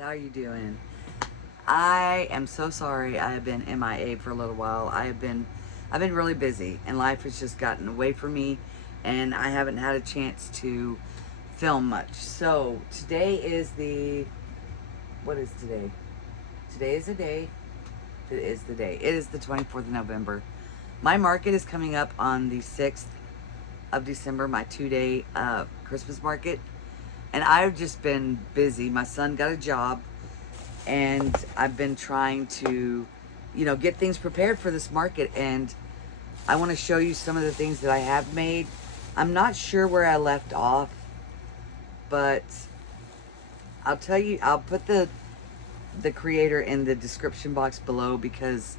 How you doing? I am so sorry I have been MIA for a little while. I've been really busy and life has just gotten away from me and I haven't had a chance to film much. So today is what is today? Today is the day. It is the day. It is the 24th of November. My market is coming up on the 6th of December, my 2-day Christmas market. And I've just been busy. My son got a job and I've been trying to, get things prepared for this market. And I want to show you some of the things that I have made. I'm not sure where I left off, but I'll tell you, I'll put the creator in the description box below because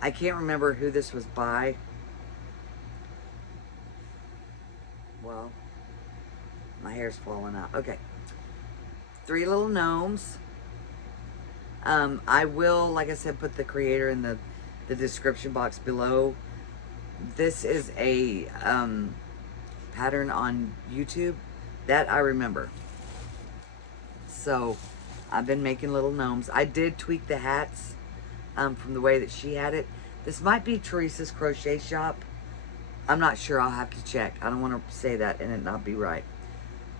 I can't remember who this was by. Well, my hair's falling out. Okay. 3 little gnomes. I will, like I said, put the creator in the description box below. This is a pattern on YouTube that I remember. So I've been making little gnomes. I did tweak the hats from the way that she had it. This might be Teresa's crochet shop. I'm not sure. I'll have to check. I don't want to say that and it not be right.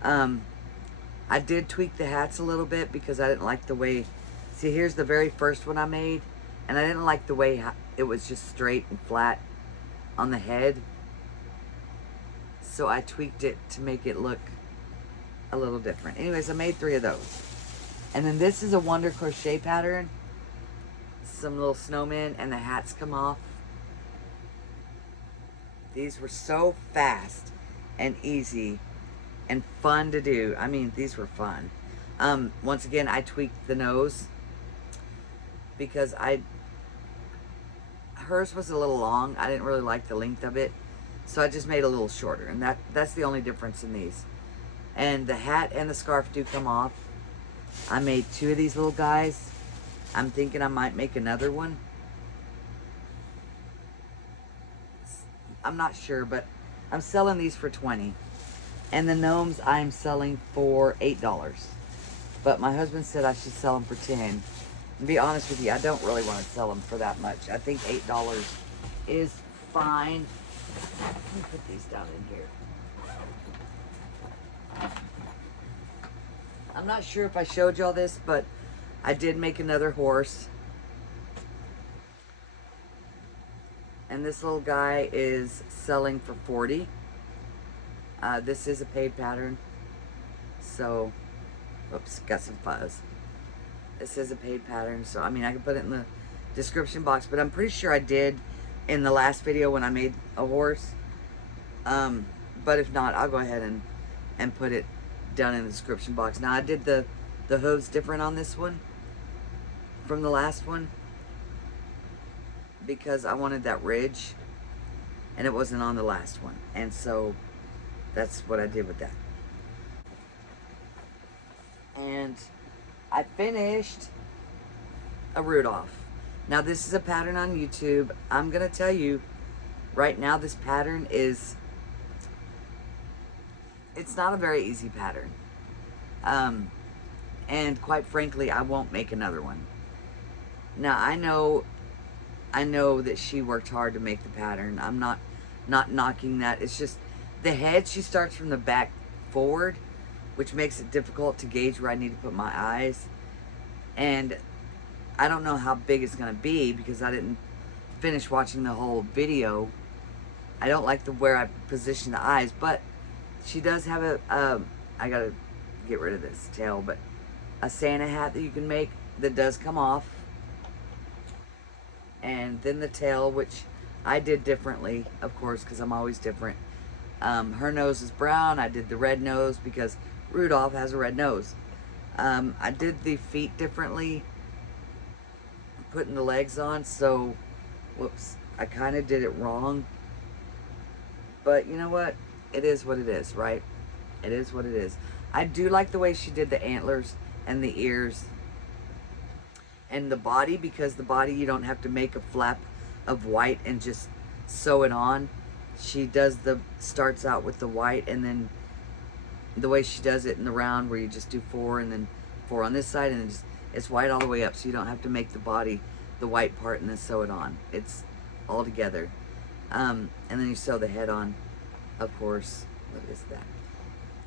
I did tweak the hats a little bit because I didn't like the way, see, here's the very first one I made, and I didn't like the way it was just straight and flat on the head. So I tweaked it to make it look a little different. Anyways, I made 3 of those. And then this is a Wonder Crochet pattern. Some little snowmen and the hats come off. These were so fast and easy and fun to do. I mean, these were fun. Once again, I tweaked the nose because hers was a little long. I didn't really like the length of it. So I just made it a little shorter, and that's the only difference in these. And the hat and the scarf do come off. I made 2 of these little guys. I'm thinking I might make another one. I'm not sure, but I'm selling these for $20. And the gnomes I'm selling for $8. But my husband said I should sell them for $10. And to be honest with you, I don't really want to sell them for that much. I think $8 is fine. Let me put these down in here. I'm not sure if I showed y'all this, but I did make another horse. And this little guy is selling for $40. This is a paid pattern. So, oops, got some fuzz. This is a paid pattern. So, I mean, I can put it in the description box, but I'm pretty sure I did in the last video when I made a horse. But if not, I'll go ahead and put it down in the description box. Now, I did the hooves different on this one from the last one because I wanted that ridge and it wasn't on the last one. And so that's what I did with that. And I finished a Rudolph. Now this is a pattern on YouTube. I'm gonna tell you right now, this pattern is, it's not a very easy pattern. And quite frankly, I won't make another one. Now I know that she worked hard to make the pattern. I'm not knocking that. It's just the head, she starts from the back forward, which makes it difficult to gauge where I need to put my eyes. And I don't know how big it's gonna be because I didn't finish watching the whole video. I don't like where I position the eyes, but she does have I gotta get rid of this tail, but a Santa hat that you can make that does come off. And then the tail, which I did differently, of course, because I'm always different. Her nose is brown. I did the red nose because Rudolph has a red nose. I did the feet differently, putting the legs on, so, whoops, I kind of did it wrong. But you know what? It is what it is, right? It is what it is. I do like the way she did the antlers and the ears and the body, because the body, you don't have to make a flap of white and just sew it on. She starts out with the white, and then the way she does it in the round where you just do 4 and then for on this side, and it's white all the way up, so you don't have to make the body the white part and then sew it on. It's all together. And then you sew the head on, of course. What is that?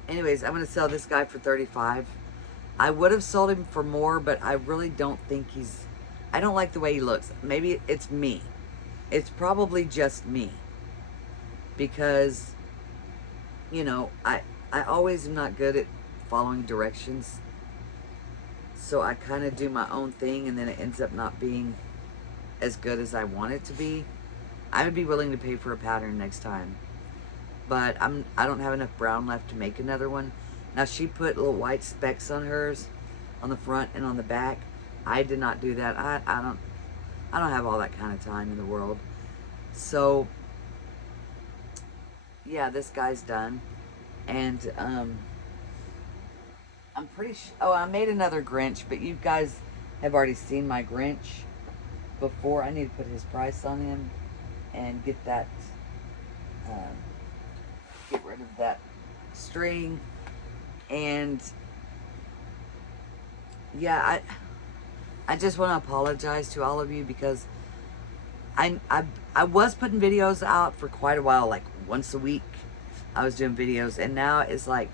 Anyways, I'm going to sell this guy for $35. I would have sold him for more, but I really don't think I don't like the way he looks. Maybe it's me. It's probably just me. Because, you know, I always am not good at following directions. So I kind of do my own thing, and then it ends up not being as good as I want it to be. I would be willing to pay for a pattern next time. But I don't have enough brown left to make another one. Now, she put little white specks on hers, on the front and on the back. I did not do that. I don't have all that kind of time in the world. So yeah, this guy's done. And I'm pretty sure, oh, I made another Grinch, but you guys have already seen my Grinch before. I need to put his price on him and get that, get rid of that string. And yeah, I just want to apologize to all of you, because I was putting videos out for quite a while, like once a week I was doing videos, and now it's like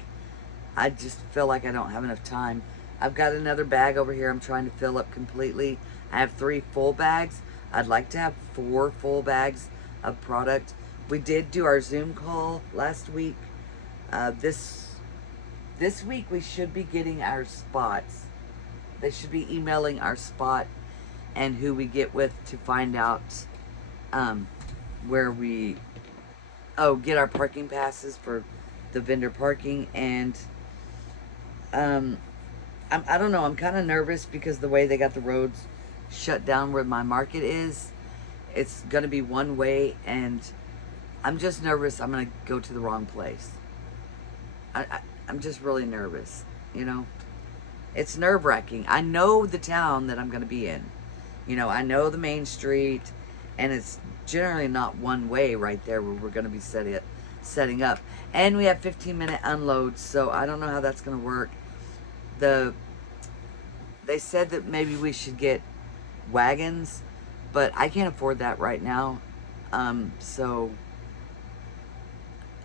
I just feel like I don't have enough time. I've got another bag over here I'm trying to fill up completely. I have 3 full bags. I'd like to have 4 full bags of product. We did do our Zoom call last week. This week we should be getting our spots. They should be emailing our spot and who we get with to find out where we get our parking passes for the vendor parking. And I don't know, I'm kind of nervous because the way they got the roads shut down where my market is, it's going to be one way, and I'm just nervous I'm going to go to the wrong place. I'm just really nervous, you know. It's nerve-wracking. I know the town that I'm going to be in. You know, I know the main street, and it's generally not one way right there where we're going to be setting up. And we have 15-minute unloads, so I don't know how that's going to work. They said that maybe we should get wagons, but I can't afford that right now. So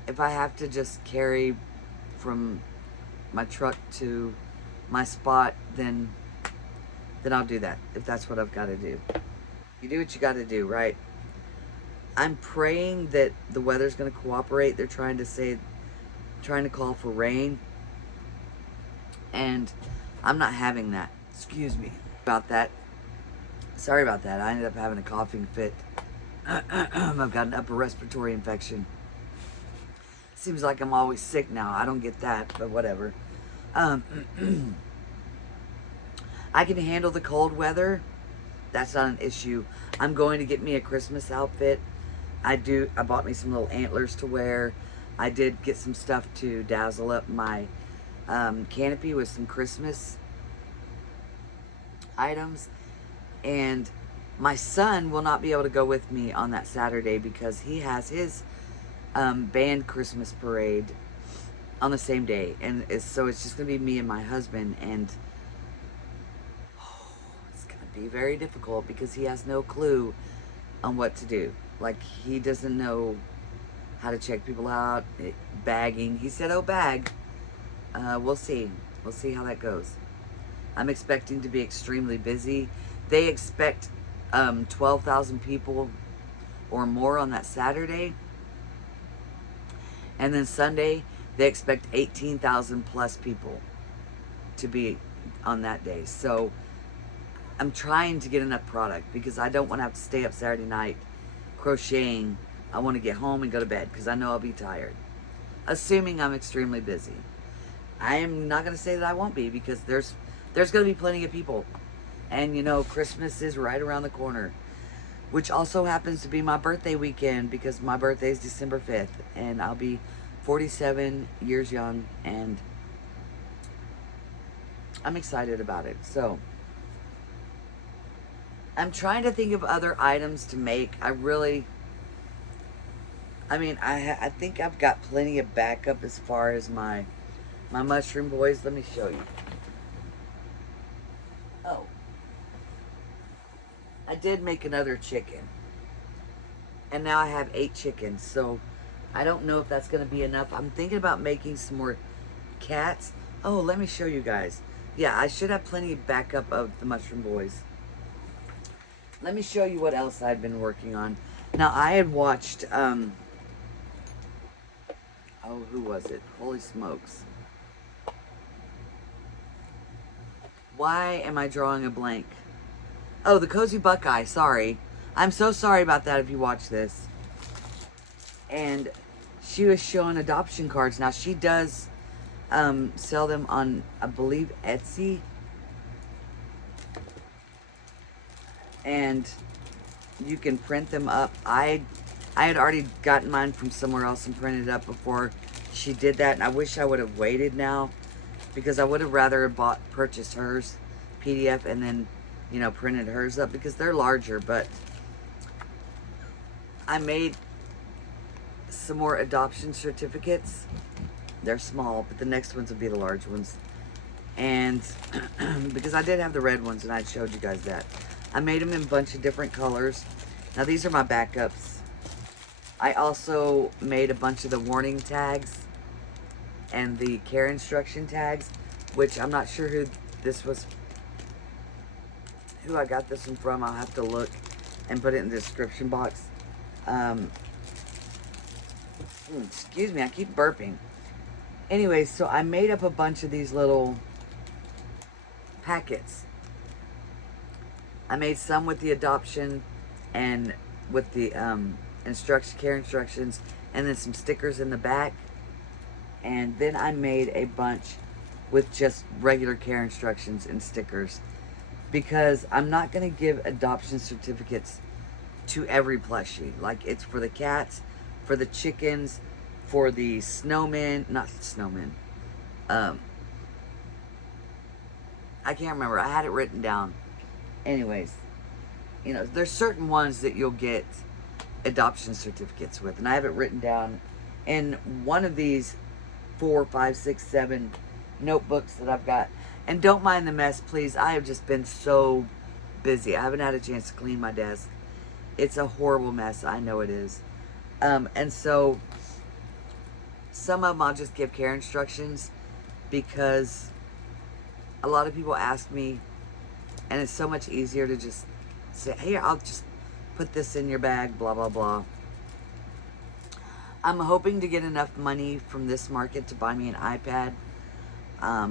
if I have to just carry from my truck to my spot, then I'll do that, if that's what I've got to do. You do what you got to do, right? I'm praying that the weather's going to cooperate. They're trying to call for rain, and I'm not having that. Excuse me about that. Sorry about that. I ended up having a coughing fit. I've got an upper respiratory infection. Seems like I'm always sick now. I don't get that, but whatever. I can handle the cold weather. That's not an issue. I'm going to get me a Christmas outfit. I bought me some little antlers to wear. I did get some stuff to dazzle up my canopy with some Christmas items. And my son will not be able to go with me on that Saturday because he has his band Christmas parade on the same day. And so it's just going to be me and my husband. And it's going to be very difficult because he has no clue on what to do. Like, he doesn't know how to check people out, bagging. He said, oh, bag. We'll see. We'll see how that goes. I'm expecting to be extremely busy. They expect 12,000 people or more on that Saturday. And then Sunday, they expect 18,000 plus people to be on that day. So I'm trying to get enough product because I don't want to have to stay up Saturday night crocheting. I want to get home and go to bed because I know I'll be tired. Assuming I'm extremely busy. I am not going to say that I won't be because there's going to be plenty of people. And you know, Christmas is right around the corner, which also happens to be my birthday weekend because my birthday is December 5th and I'll be 47 years young, and I'm excited about it. So I'm trying to think of other items to make. I think I've got plenty of backup as far as my mushroom boys. Let me show you. I did make another chicken. And now I have 8 chickens. So I don't know if that's going to be enough. I'm thinking about making some more cats. Oh, let me show you guys. Yeah, I should have plenty of backup of the Mushroom Boys. Let me show you what else I've been working on. Now, I had watched, oh, who was it? Holy smokes. Why am I drawing a blank? Oh, the Cozy Buckeye, sorry. I'm so sorry about that if you watch this. And she was showing adoption cards. Now, she does sell them on, I believe, Etsy. And you can print them up. I had already gotten mine from somewhere else and printed it up before she did that. And I wish I would have waited now, because I would have rather purchased hers PDF and then, you know, printed hers up, because they're larger. But I made some more adoption certificates. They're small, but the next ones will be the large ones. And because I did have the red ones and I showed you guys that. I made them in a bunch of different colors. Now these are my backups. I also made a bunch of the warning tags and the care instruction tags, which I'm not sure who I got this one from. I'll have to look and put it in the description box. Excuse me, I keep burping. Anyways, so I made up a bunch of these little packets. I made some with the adoption and with the care instructions, and then some stickers in the back. And then I made a bunch with just regular care instructions and stickers, because I'm not going to give adoption certificates to every plushie. Like, it's for the cats, for the chickens, for the snowmen, not snowmen. I can't remember. I had it written down. Anyways, you know, there's certain ones that you'll get adoption certificates with, and I have it written down in one of these 4, 5, 6, 7 notebooks that I've got. And don't mind the mess, please. I have just been so busy. I haven't had a chance to clean my desk. It's a horrible mess. I know it is. And so some of them I'll just give care instructions, because a lot of people ask me, and it's so much easier to just say, hey, I'll just put this in your bag, blah, blah, blah. I'm hoping to get enough money from this market to buy me an iPad. I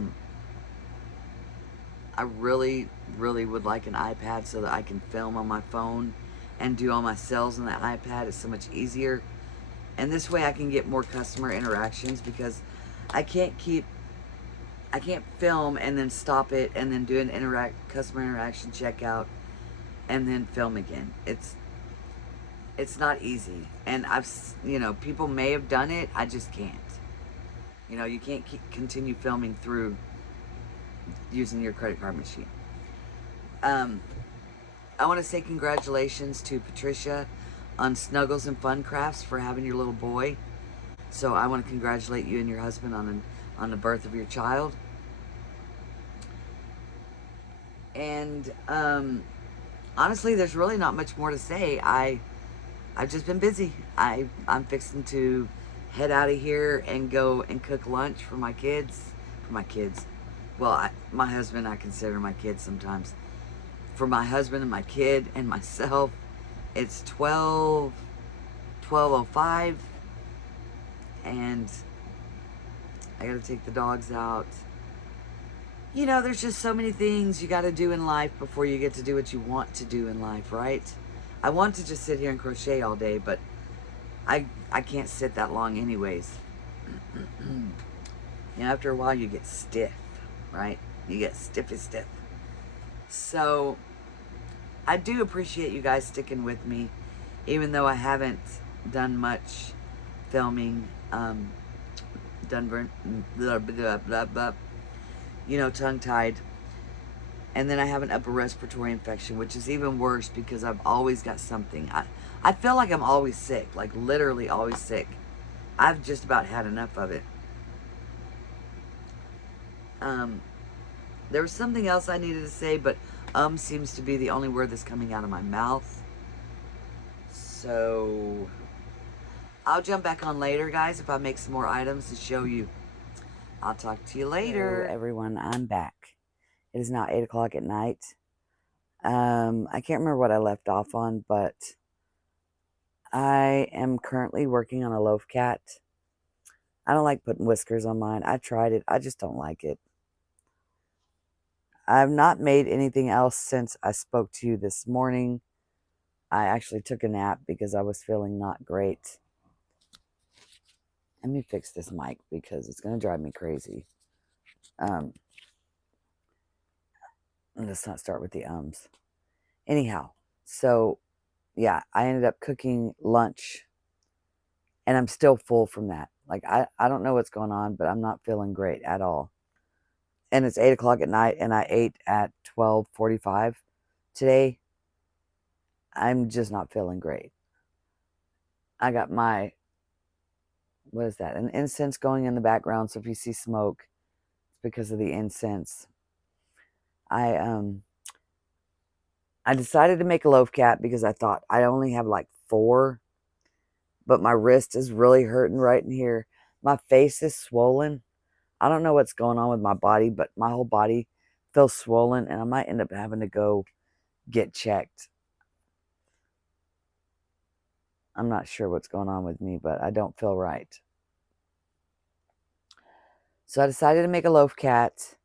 really, really would like an iPad so that I can film on my phone and do all my sales on the iPad. It's so much easier. And this way I can get more customer interactions, because I can't film and then stop it and then do an customer interaction checkout and then film again. It's not easy. And you know, people may have done it. I just can't. You know, you can't continue filming through using your credit card machine. I want to say congratulations to Patricia on Snuggles and Fun Crafts for having your little boy. So I want to congratulate you and your husband on the birth of your child. And honestly, there's really not much more to say. I've just been busy. I'm fixing to head out of here and go and cook lunch for my kids. Well, my husband, I consider my kids sometimes. For my husband and my kid and myself, it's 12:05, and I gotta take the dogs out. You know, there's just so many things you gotta do in life before you get to do what you want to do in life, right? I want to just sit here and crochet all day, but I can't sit that long anyways. You know, after a while you get stiff, right? You get stiff as stiff. So I do appreciate you guys sticking with me, even though I haven't done much filming, you know, tongue-tied. And then I have an upper respiratory infection, which is even worse because I've always got something. I feel like I'm always sick, like literally always sick. I've just about had enough of it. There was something else I needed to say, but Seems to be the only word that's coming out of my mouth. So I'll jump back on later, guys, if I make some more items to show you. I'll talk to you later. Hello, everyone, I'm back. It is now 8 o'clock at night. I can't remember what I left off on, but I am currently working on a loaf cat. I don't like putting whiskers on mine. I tried it. I just don't like it. I've not made anything else since I spoke to you this morning. I actually took a nap because I was feeling not great. Let me fix this mic because it's going to drive me crazy. Let's not start with the ums. Anyhow, so yeah, I ended up cooking lunch and I'm still full from that. Like, I don't know what's going on, but I'm not feeling great at all. And it's 8 o'clock at night and I ate at 12:45 today. I'm just not feeling great. I got my, what is that? An incense going in the background. So if you see smoke, it's because of the incense. I decided to make a loaf cat because I thought I only have like 4, but my wrist is really hurting right in here. My face is swollen. I don't know what's going on with my body, but my whole body feels swollen and I might end up having to go get checked. I'm not sure what's going on with me, but I don't feel right. So I decided to make a loaf cat.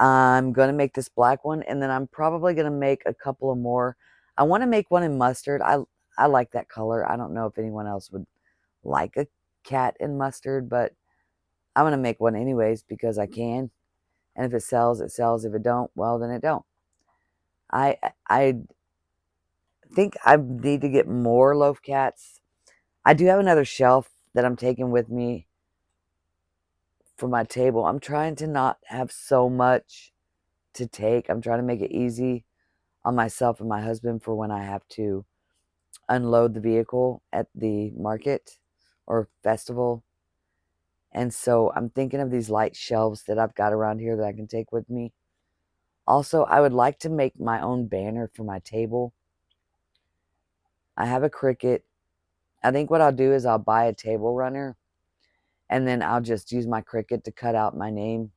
I'm going to make this black one, and then I'm probably going to make a couple of more. I want to make one in mustard. I like that color. I don't know if anyone else would like a cat in mustard, but I'm going to make one anyways because I can. And if it sells, it sells. If it don't, well, then it don't. I think I need to get more loaf cats. I do have another shelf that I'm taking with me for my table. I'm trying to not have so much to take. I'm trying to make it easy on myself and my husband for when I have to unload the vehicle at the market or festival. And so I'm thinking of these light shelves that I've got around here that I can take with me. Also, I would like to make my own banner for my table. I have a Cricut. I think what I'll do is I'll buy a table runner and then I'll just use my Cricut to cut out my name.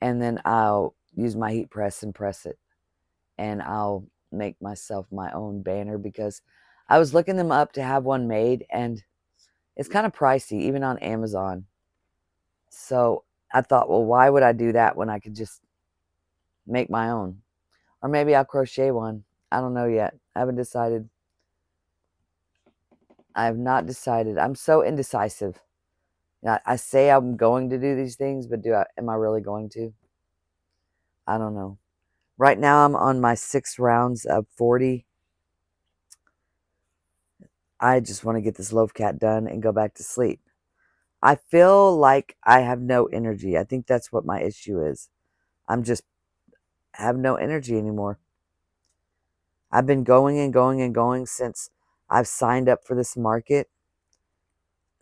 And then I'll use my heat press and press it. And I'll make myself my own banner because I was looking them up to have one made and it's kind of pricey, even on Amazon. So I thought, well, why would I do that when I could just make my own? Or maybe I'll crochet one. I don't know yet. I haven't decided. I have not decided. I'm so indecisive. I say I'm going to do these things, but am I really going to? I don't know. Right now I'm on my 6 rounds of 40. I just want to get this loaf cat done and go back to sleep. I feel like I have no energy. I think that's what my issue is. I'm just have no energy anymore. I've been going and going and going since I've signed up for this market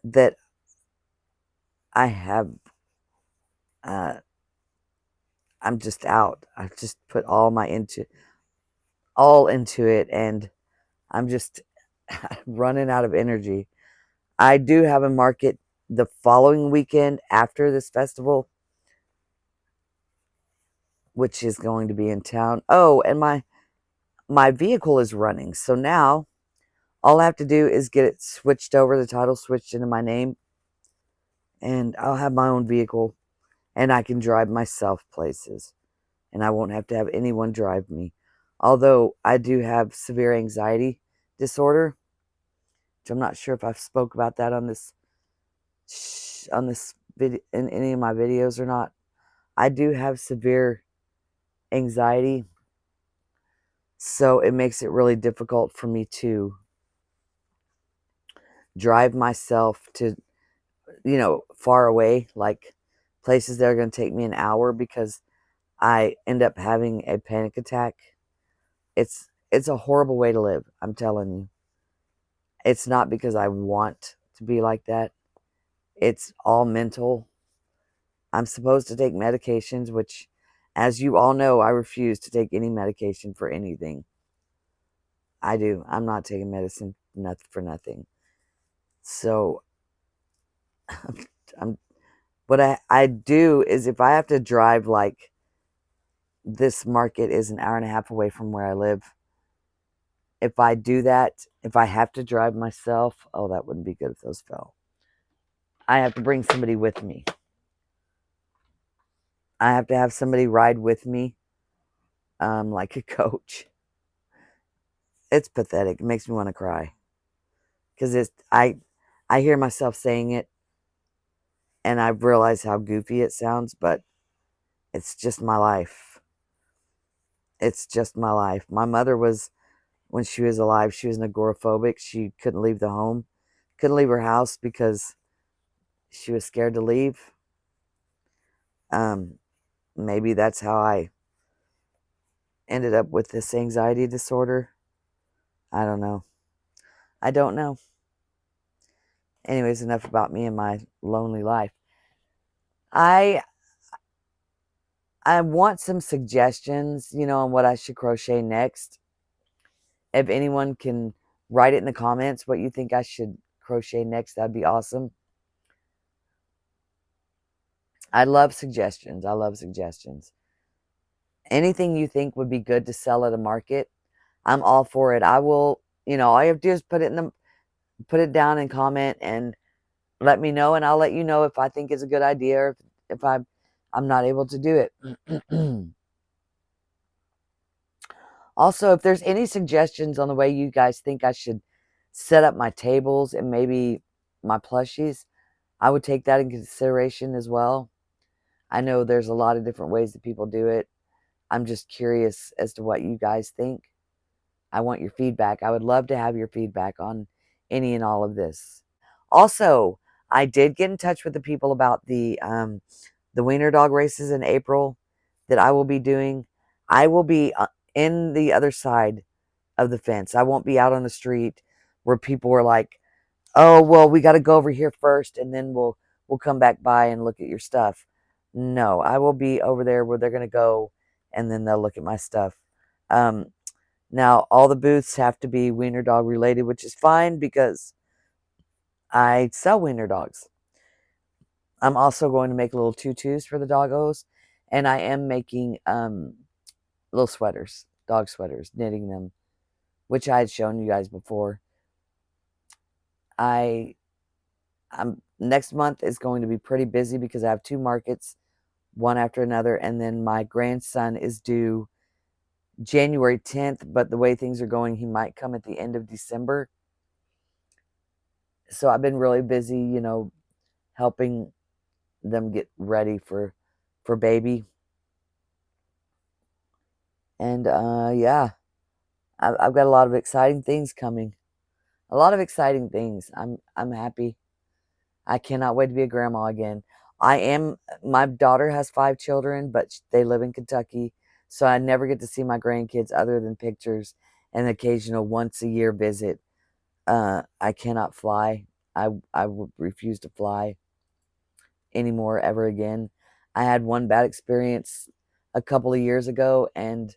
that I have, I'm just out. I've just put all into it and I'm just running out of energy. I do have a market the following weekend after this festival, which is going to be in town. Oh, and my vehicle is running. So now all I have to do is get it switched over, the title switched into my name, and I'll have my own vehicle and I can drive myself places and I won't have to have anyone drive me. Although I do have severe anxiety disorder, which I'm not sure if I've spoke about that on this video in any of my videos or not. I do have severe anxiety, so it makes it really difficult for me to drive myself to, far away, like places that are going to take me an hour because I end up having a panic attack. It's a horrible way to live, I'm telling you. It's not because I want to be like that. It's all mental. I'm supposed to take medications, which As you all know, I refuse to take any medication for anything. I do. I'm not taking medicine for nothing. So I'm what I do is if I have to drive, like, this market is an hour and a half away from where I live. If I do that, if I have to drive myself, oh, that wouldn't be good if those fell. I have to bring somebody with me. I have to have somebody ride with me, like a coach. It's pathetic. It makes me want to cry because I hear myself saying it, and I realize how goofy it sounds, but it's just my life. It's just my life. My mother was, when she was alive, she was an agoraphobic. She couldn't leave the home, couldn't leave her house because she was scared to leave. Um, Maybe that's how I ended up with this anxiety disorder. I don't know. I don't know. Anyways, enough about me and my lonely life. I want some suggestions, on what I should crochet next. If anyone can write it in the comments what you think I should crochet next, that'd be awesome. I love suggestions. I love suggestions. Anything you think would be good to sell at a market, I'm all for it. I will, all you have to do is put it down and comment and let me know, and I'll let you know if I think it's a good idea or if I'm not able to do it. Also, if there's any suggestions on the way you guys think I should set up my tables and maybe my plushies, I would take that in consideration as well. I know there's a lot of different ways that people do it. I'm just curious as to what you guys think. I want your feedback. I would love to have your feedback on any and all of this. Also, I did get in touch with the people about the wiener dog races in April that I will be doing. I will be in the other side of the fence. I won't be out on the street where people are like, "Oh, well, we got to go over here first, and then we'll come back by and look at your stuff." No, I will be over there where they're going to go, and then they'll look at my stuff. Now, all the booths have to be wiener dog related, which is fine because I sell wiener dogs. I'm also going to make little tutus for the doggos, and I am making little sweaters, dog sweaters, knitting them, which I had shown you guys before. I'm next month is going to be pretty busy because I have 2 markets, one after another, and then my grandson is due January 10th, but the way things are going, he might come at the end of December. So I've been really busy, helping them get ready for baby. And yeah, I've got a lot of exciting things coming. A lot of exciting things. I'm happy. I cannot wait to be a grandma again. My daughter has 5 children, but they live in Kentucky, so I never get to see my grandkids other than pictures and occasional once a year visit. I cannot fly. I would refuse to fly anymore ever again. I had one bad experience a couple of years ago, and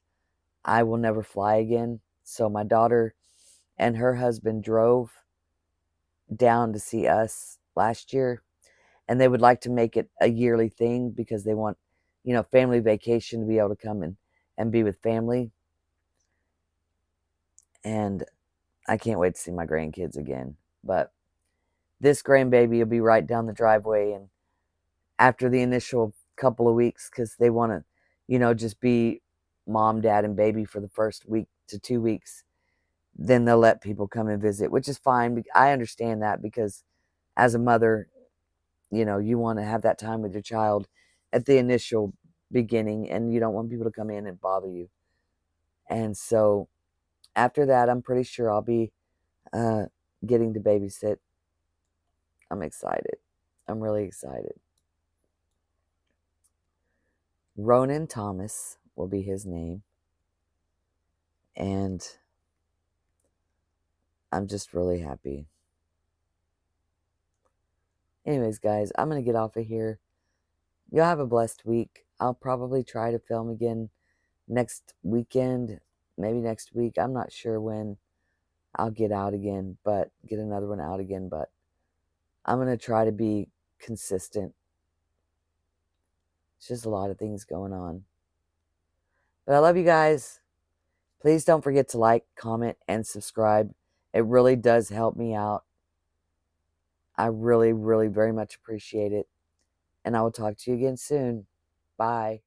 I will never fly again. So my daughter and her husband drove down to see us last year, and they would like to make it a yearly thing because they want, family vacation to be able to come and be with family. And I can't wait to see my grandkids again. But this grandbaby will be right down the driveway, and after the initial couple of weeks, because they want to, just be mom, dad, and baby for the first week to 2 weeks, then they'll let people come and visit, which is fine. I understand that because as a mother, you want to have that time with your child at the initial beginning, and you don't want people to come in and bother you. And so after that, I'm pretty sure I'll be getting to babysit. I'm excited. I'm really excited. Ronan Thomas will be his name. And I'm just really happy. Anyways, guys, I'm going to get off of here. You'll have a blessed week. I'll probably try to film again next weekend, maybe next week. I'm not sure when I'll get out again, but get another one out again, but I'm going to try to be consistent. It's just a lot of things going on. But I love you guys. Please don't forget to like, comment, and subscribe. It really does help me out. I really, really very much appreciate it. And I will talk to you again soon. Bye.